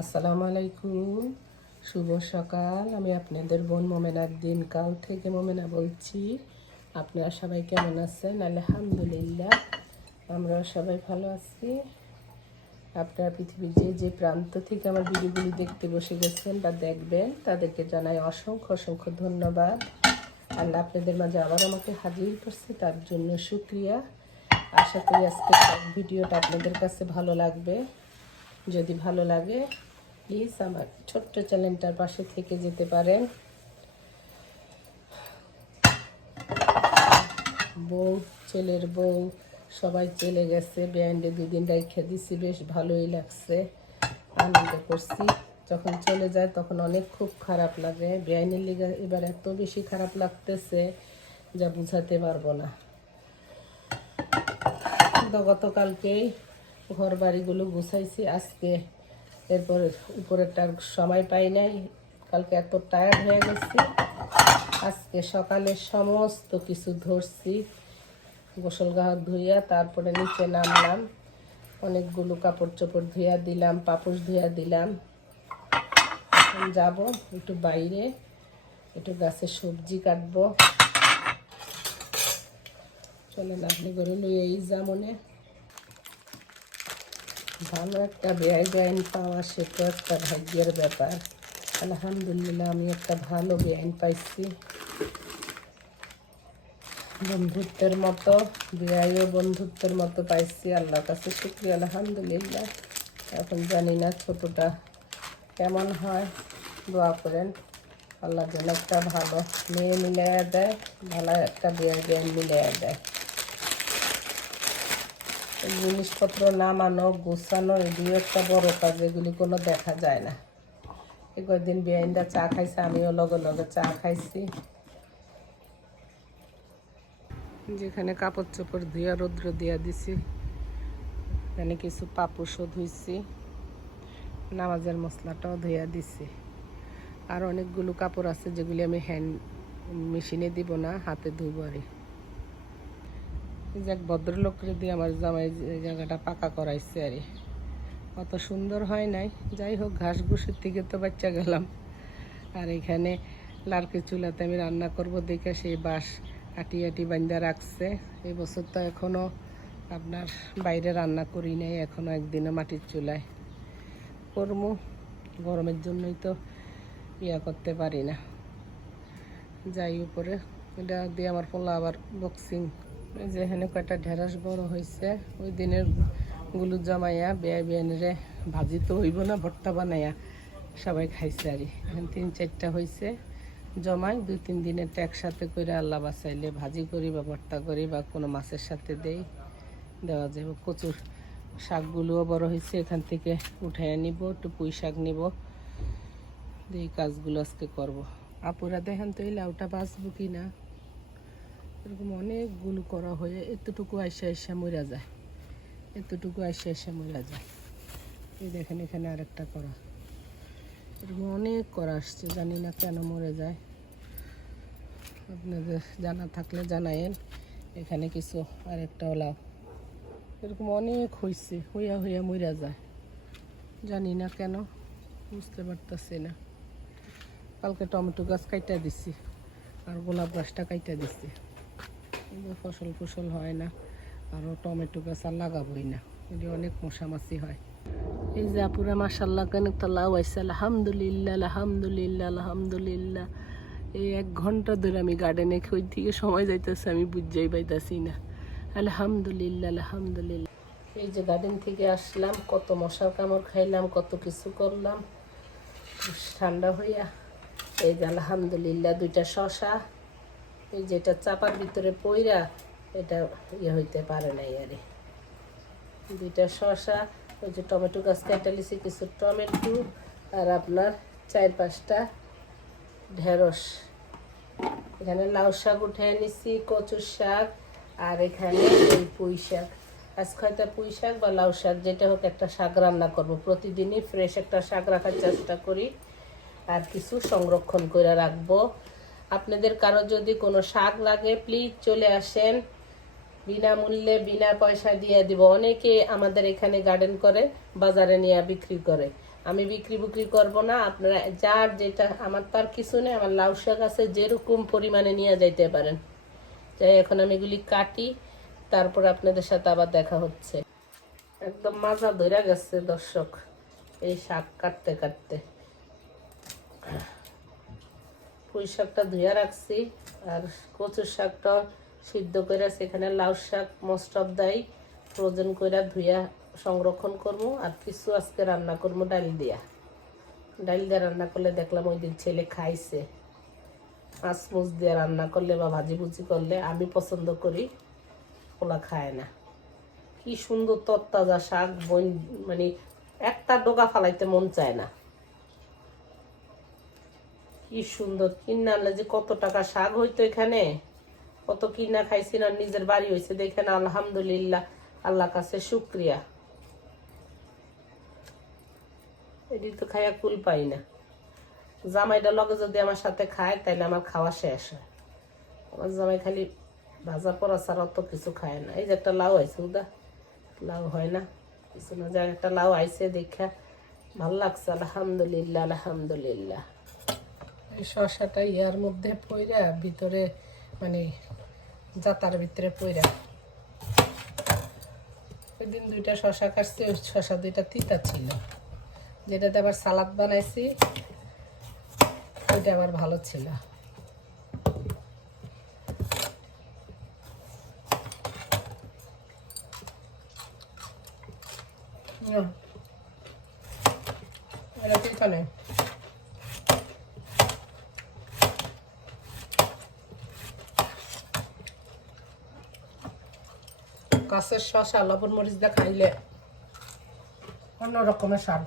আসসালামু আলাইকুম, শুভ সকাল। আমি আপনাদের বোন মোমেনার দিনকাল থেকে মোমেনা বলছি। আপনারা সবাই কেমন আছেন? আলহামদুলিল্লাহ, আমরা সবাই ভালো আছি। আপনারা পৃথিবীর যে যে প্রান্ত থেকে আমার ভিডিওগুলি দেখতে বসে গেছেন বা দেখবেন, তাদেরকে জানাই অসংখ্য অসংখ্য ধন্যবাদ। আল্লাহ আপনাদের মাঝে আবার আমাকে হাজির করছে, তার জন্য শুকরিয়া। আশা করি আজকে ভিডিওটা আপনাদের কাছে ভালো লাগবে। যদি ভালো লাগে প্লিজ আমার ছোট্ট চ্যানেলটার পাশে থেকে যেতে পারেন। বউ, ছেলের বউ সবাই চলে গেছে, ব্যান্ডে 2 দিন রেখে দিছি, বেশ ভালোই লাগছে, আনন্দ করছি। যখন চলে যায় তখন অনেক খুব খারাপ লাগে। বেআইনের লিগে এবার এত বেশি খারাপ লাগতেছে যা বুঝাতে পারবো না। গতকালকেই ঘর বাড়িগুলো গুছাইছি, আজকে এরপর উপরেরটার সময় পাই নাই। কালকে এত টায়ার্ড হয়ে গেছি, আজকে সকালে সমস্ত কিছু ধরছি, গোসল গাহক ধুইয়া তারপরে নিচে নামলাম। অনেকগুলো কাপড় চোপড় ধুইয়া দিলাম, পাপোশ ধুইয়া দিলাম। এখন যাবো একটু বাইরে, একটু গাছের সবজি কাটবো। চলেন আপনি করে লইয়াই যা মনে। ভালো একটা বেআইন পাওয়া সেটা একটা ভাগ্যের ব্যাপার। আলহামদুলিল্লাহ, আমি একটা ভালো বেআইন পাইছি। বন্ধুত্বের মতো বেআইও বন্ধুত্বের মতো পাইছি, আল্লাহর কাছে শুকরিয়া আলহামদুলিল্লাহ। এখন জানি না ছোটটা কেমন হয়, দোয়া করেন আল্লাহ যেন একটা ভালো মেয়ে মিলাইয়া দেয়, ভালো একটা বেআইন মিলাইয়া দেয়। জিনিসপত্র নামানো গুছানো এগুলো একটা বড় কাজ, এগুলি কোনো দেখা যায় না। এই কয়েকদিন বেআইনটা চা খাইছে, আমিও লগে লগে চা খাইছি। যেখানে কাপড় চোপড় ধুইয়া রৌদ্র দিয়া দিছি, এখানে কিছু পাপোশও ধুইছি, নামাজের মশলাটাও ধুইয়া দিছি। আর অনেকগুলো কাপড় আছে যেগুলি আমি হ্যান্ড মেশিনে দিব না, হাতে ধুব। আর এক ভদ্রলোকরে দিয়ে আমার জামাই জায়গাটা পাকা করাইছে। আর অত সুন্দর হয় নাই, যাই হোক ঘাস ঘুষের থেকে তো বাচ্চা গেলাম। আর এখানে লার্কি চুলাতে আমি রান্না করব দেখে সেই বাঁশ আটি আটি বান্ধা রাখছে। এই বছর তো এখনও আপনার বাইরে রান্না করি নাই, এখনও একদিনও মাটির চুলায় করবো। গরমের জন্যই তো ইয়া করতে পারি না। যাই উপরে, এটা দিয়ে আমার পোলা আবার বক্সিং। যেখানে কয়টা ঢেঁড়স বড় হয়েছে, ওই দিনের গুলো জমাইয়া বেআইনে ভাজি তো হইব না, ভর্তা বানাইয়া সবাই খাইছে। আর এখন 3-4টা হয়েছে, জমাই 2-3 দিনের একসাথে করে আল্লাহ বাঁচাইলে ভাজি করি বা ভর্তা করি বা কোনো মাছের সাথে দেওয়া যাবে। কচুর শাকগুলোও বড় হয়েছে, এখান থেকে উঠাইয়া নিব, একটু পুঁই শাক নিব। এই কাজগুলো আজকে করব। আপুরা দেখেন তো এই লাউটা বাঁচবো কি না। এরকম অনেকগুলো করা হয়ে এতটুকু আইসা মরা যায়, এতটুকু আইসা মরা যায়। এই দেখেন এখানে আরেকটা করা, এরকম অনেক করা আসছে, জানি না কেন মরে যায়। আপনাদের জানা থাকলে জানায়েন। এখানে কিছু আরেকটা লাউ এরকম অনেক হয়েছে, হইয়া হইয়া মরা যায়, জানি না কেন, বুঝতে পারতেছি না। কালকে টমেটো গাছ কাইটা দিছি, আর গোলাপ গাছটা কাইটা দিছি। ফসল হয় না, আরও টমেটো গাছ আর লাগাবোই না, এটি অনেক মশামাছি হয়। এই যে আপুরা মাশাল্লাহ কেন তো লাউ আইসে, আলহামদুলিল্লাহ আলহামদুলিল্লাহ আলহামদুলিল্লাহ। এই 1 ঘন্টা ধরে আমি গার্ডেনে কই থেকে সময় যাইতেছে আমি বুঝাই পাইতাছি না। আলহামদুলিল্লাহ আলহামদুলিল্লাহ। এই যে গার্ডেন থেকে আসলাম, কত মশার কামড় খাইলাম, কত কিছু করলাম ঠান্ডা হইয়া। এই যে আলহামদুলিল্লাহ 2টা শশা, এই যেটা চাপার ভিতরে পইরা এটা ইয়ে হইতে পারে নাই। আর 2টা শশা, ওই যে টমেটো গাছ কেটে লিছি কিছু টমেটো, আর আপনার 4-5টা ঢেঁড়স। এখানে লাউ শাক উঠে নিছি, কচুর শাক, আর এখানে এই পুঁই শাক। আজকে হয়তো পুঁই শাক বা লাউ শাক যেটা হোক একটা শাক রান্না করব। প্রতিদিনই ফ্রেশ একটা শাক রাখার চেষ্টা করি, আর কিছু সংরক্ষণ করে রাখবো। আপনাদের কারো যদি কোনো শাক লাগে প্লিজ চলে আসেন, বিনামূল্যে বিনা পয়সা দিয়ে দিব। অনেকে আমাদের এখানে গার্ডেন করে বাজারে নিয়ে বিক্রি করে, আমি বিক্রি বুক্রি করবো না, আপনারা যার যেটা, আমার তার কিছু নেই, আমার লাউ শাক আছে, যেরকম পরিমাণে নিয়ে যাইতে পারেন। যাই এখন আমি এগুলি কাটি, তারপর আপনাদের সাথে আবার দেখা হচ্ছে। একদম মাজা ধরে গেছে দর্শক এই শাক কাটতে কাটতে। পুঁই শাকটা ধুয়ে রাখছি, আর কচুর শাকটা সিদ্ধ করে সেখানে লাউ শাক মোস্ট অফ দাই ফ্রোজেন করে ধুইয়া সংরক্ষণ করবো। আর কিছু আজকে রান্না করবো ডাল দিয়া রান্না করলে দেখলাম ওই দিন ছেলে খাইছে। মাছ মুছ দিয়ে রান্না করলে বা ভাজি ভুজি করলে আমি পছন্দ করি, ওলা খায় না। কি সুন্দর তরতাজা শাক, মানে একটা ডোকা ফালাইতে মন চায় না। কি সুন্দর, কিনা আনলে যে কত টাকা শাক হইতো এখানে, কত কিনা খাইছি না, নিজের বাড়ি হয়েছে দেখেন আলহামদুলিল্লাহ, আল্লাহ কাছে শুক্রিয়া। এটি তো খাইয়া কুল পাই না। জামাইটা লগে যদি আমার সাথে খায় তাইলে আমার খাওয়া শেষ হয়। আমার জামাই খালি ভাজা পড়া ছাড়া অত কিছু খায় না। এই যে একটা লাউ আইছে, উদা লাউ হয় না কিছু না, যাই একটা লাউ আইছে দেখা ভালো লাগছে, আলহামদুলিল্লাহ আলহামদুলিল্লাহ। এই শসাটা ইয়ার মধ্যে পইরা ভিতরে, মানে জাতার ভিতরে পইরা। ওই দিন 2টা শসা কাটছি, ওই শসা 2টা তিতা ছিল, যেটাতে আবার সালাদ বানাইছি ওইটা আবার ভালো ছিল। এটা তিতা নেই। গাছের শসা লবণ মরিচ দিয়ে খাইলে অন্য রকমের স্বাদ।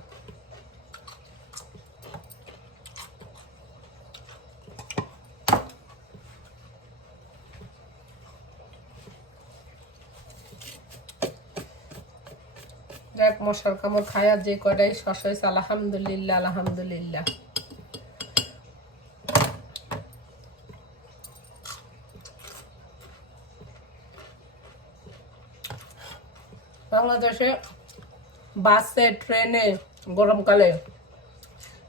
দেখ মশার কামড় খায়, আর যে কয়টাই শসা হয়েছে আলহামদুলিল্লাহ আলহামদুলিল্লাহ। বাংলাদেশে বাসে ট্রেনে গরমকালে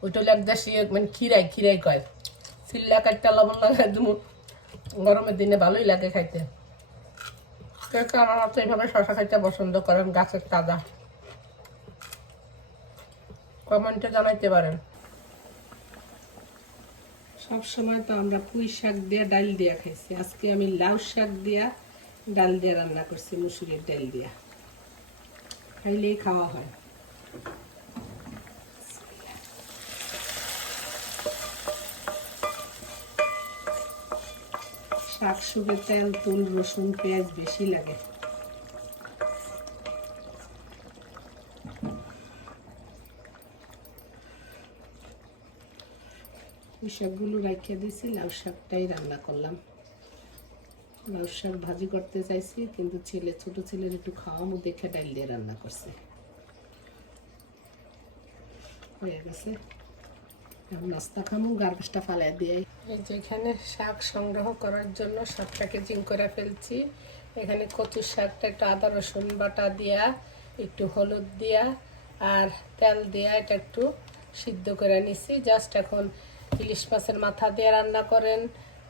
ওইটা লাগতেছি, মানে খিরাই কয়, চিল্লা কাটটা লবণ লাগাই তুমি, গরমের দিনে ভালোই লাগে খাইতে। আমার মতো এইভাবে শসা খাইতে পছন্দ করেন, গাছের তাজা, কমেন্টে জানাইতে পারেন। সব সময় তো আমরা পুঁই শাক দিয়ে ডাল দিয়া খাইছি, আজকে আমি লাউ শাক দিয়া ডাল দিয়ে রান্না করছি, মুসুরির ডাল দিয়া, খাইলেই খাওয়া হয়। শাক শুকে তেল তুল রসুন পেঁয়াজ বেশি লাগে। পুঁই শাকগুলো রাখিয়ে দিয়েছি, লাউ শাকটাই রান্না করলাম। লাউ শাক ভাজি করতে চাইছি, কিন্তু ছোট ছেলের একটু খাওয়ামো দেখে ডাল দিয়ে রান্না করছে, হয়ে গেছে। এখন নাস্তা খামু, গার্বেজটা ফালাই দিয়ে। এই যে এখানে শাক সংগ্রহ করার জন্য সব প্যাকেজিং করে ফেলছি। এখানে কচুর শাকটা একটু আদা রসুন বাটা দিয়া, একটু হলুদ দিয়া আর তেল দিয়া এটা একটু সিদ্ধ করে নিছি। জাস্ট এখন ইলিশ মাছের মাথা দিয়ে রান্না করেন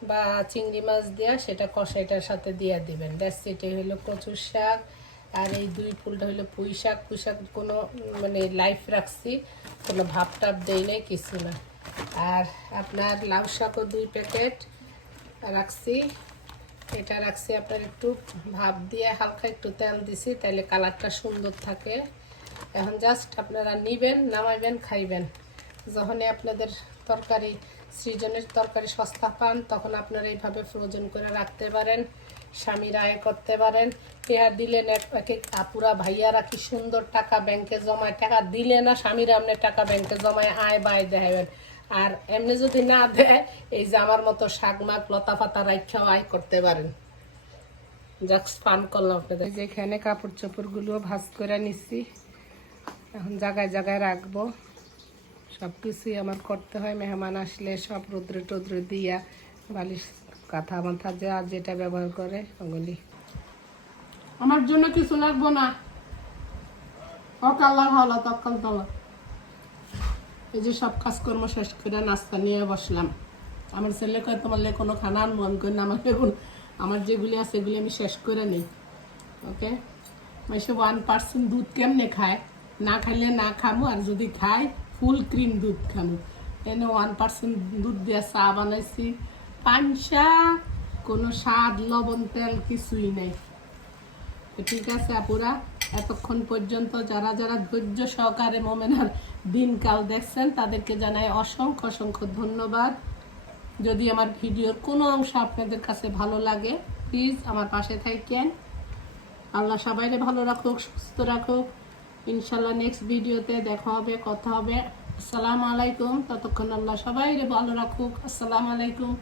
বা চিংড়ি মাছ দিয়া, সেটা কষাইটার সাথে দিয়ে দিবেন। ব্যাস, এটাই হলো কচুর শাক। আর এই 2 ফুলটা হলো পুঁই শাক। পুঁই শাক কোনো মানে লাইফ রাখছি, কোনো ভাপ টাপ দেই নাই, কিছু না। আর আপনার লাউ শাকও 2 প্যাকেট রাখছি। এটা রাখছি আপনার একটু ভাপ দিয়ে হালকা একটু তেল দিছি, তাইলে কালারটা সুন্দর থাকে। এখন জাস্ট আপনারা নিবেন, নামাইবেন, খাইবেন। যখনই আপনাদের তরকারি, সৃজনের তরকারি সস্তা পান, তখন আপনারা এইভাবে ফ্রোজেন করে রাখতে পারেন, স্বামীর আয় করতে পারেন। টেহা দিলেন এক আপুরা ভাইয়ারা কি সুন্দর টাকা ব্যাংকে জমায়, টাকা দিলে না স্বামীরা আপনি টাকা ব্যাংকে জমায় আয় বায় দেখাবেন। আর এমনি যদি না দেয়, এই যে আমার মতো শাক মাক লতা পাতা রাখাও আয় করতে পারেন। জাস্ট ফান করলাম আপনাদের। যেখানে কাপড় চোপড়গুলো ভাঁজ করে নিচ্ছি, এখন জায়গায় জায়গায় রাখবো। সব কিছুই আমার করতে হয়, মেহমান আসলে সব রোদ্রে টোদ্রে দিয়া, বালিশ কাঁথা মাথা যা যেটা ব্যবহার করে ওগুলি। আমার জন্য কিছু লাগবো না, অকাল্লা ভালো তকাল তলা। এই যে সব কাজকর্ম শেষ করে নাস্তা নিয়ে বসলাম। আমার ছেলে কয় তোমার লে কোনো খানা আনবো, আমি কই না, আমার যেগুলি আছে এগুলি আমি শেষ করে নিই। ওকে, মাইসে 1% দুধ কেমনে খায়, না খাইলে না খামো, আর যদি খাই ফুল ক্রিম দুধ খামো। এনে 1% দুধ দিয়ে চা বানাইছি, পানসা, কোনো স্বাদ লবণ তেল কিছুই নাই। তো ঠিক আছে আপুরা, এতক্ষণ পর্যন্ত যারা যারা ধৈর্য সহকারে মোমেনার দিনকাল দেখছেন তাদেরকে জানাই অসংখ্য অসংখ্য ধন্যবাদ। যদি আমার ভিডিওর কোনো অংশ আপনাদের কাছে ভালো লাগে প্লিজ আমার পাশে থাকেন। আল্লাহ সবাইকে ভালো রাখুক, সুস্থ রাখুক। ইনশাল্লাহ নেক্সট ভিডিওতে দেখা হবে, কথা হবে। আসসালামু আলাইকুম। ততক্ষণ আল্লাহ সবাইকে ভালো রাখুক। আসসালামু আলাইকুম।